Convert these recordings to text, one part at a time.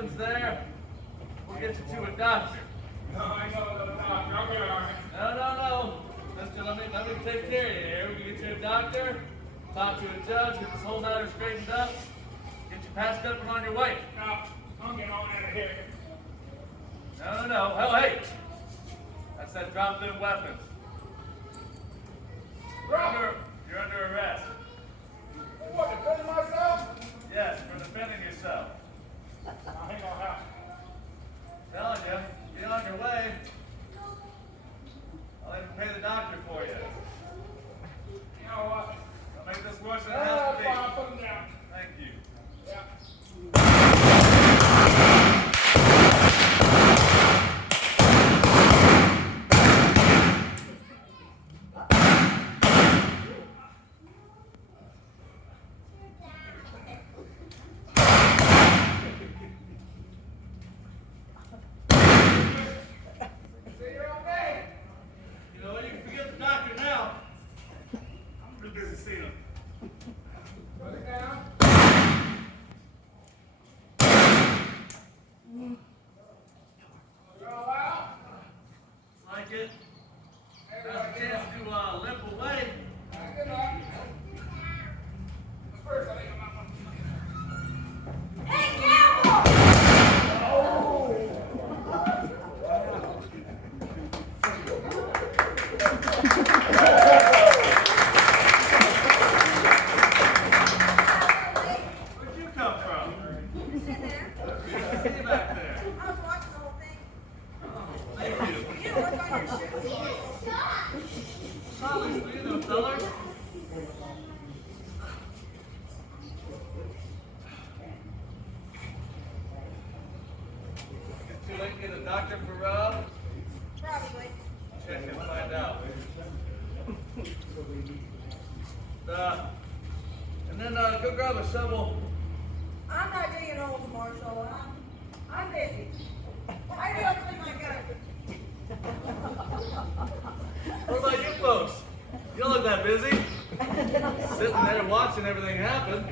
weapons there. We'll get you to a doctor. No, I know the doctor. I'll be all right. No. Mister, let me take care of you here. We can get you a doctor, talk to a judge, get this whole matter straightened up, get you passed up and on your way. No, I'm getting on out of here. No. Hell, hey! I said drop them weapons. You're under arrest. What, defending myself? Yes, for defending yourself. Now, hang on out. Telling you, get on your way. I'll even pay the doctor for you. You know what? I'll make this worse than it That's has to fine. be. I'll put him down. Thank you. Yeah. See you all day. You know what? You can forget the doctor now. I'm real busy seeing him. Put it down. You all out? Like it? Hey, Now's a chance to limp away. good luck. First, I think I'm not Where'd you come from? I see you back there. I was watching the whole thing. Thank you. You don't work on your shoes. Probably three of them fellers. Too late to get a doctor for Rob? Probably. Check and find out. And then go grab a shovel. I'm not digging holes, Marshall. I'm busy. I do have to clean my gun. What about you folks? You don't look that busy. Sitting there watching everything happen.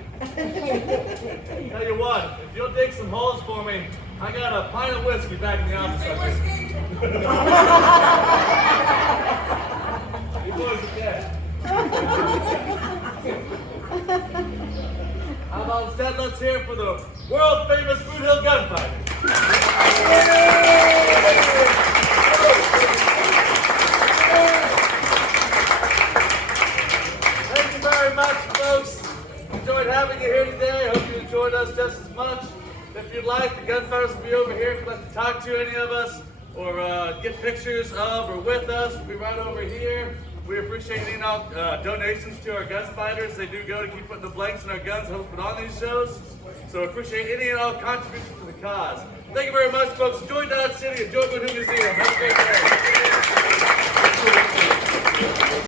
Tell you what, if you'll dig some holes for me, I got a pint of whiskey back in the office. Say I whiskey. think. You boys are dead. How about instead, let's hear it for the world famous Boot Hill gunfighter. Thank you very much, folks. Enjoyed having you here today. I hope you enjoyed us just as much. If you'd like, the gunfighters will be over here if you'd like to talk to any of us or get pictures of or with us. We'll be right over here. We appreciate any and all donations to our gunfighters. They do go to keep putting the blanks in our guns to help put on these shows. So appreciate any and all contributions to the cause. Thank you very much, folks. Enjoy Dodge City. Enjoy Boot Hill Museum. Have a great day.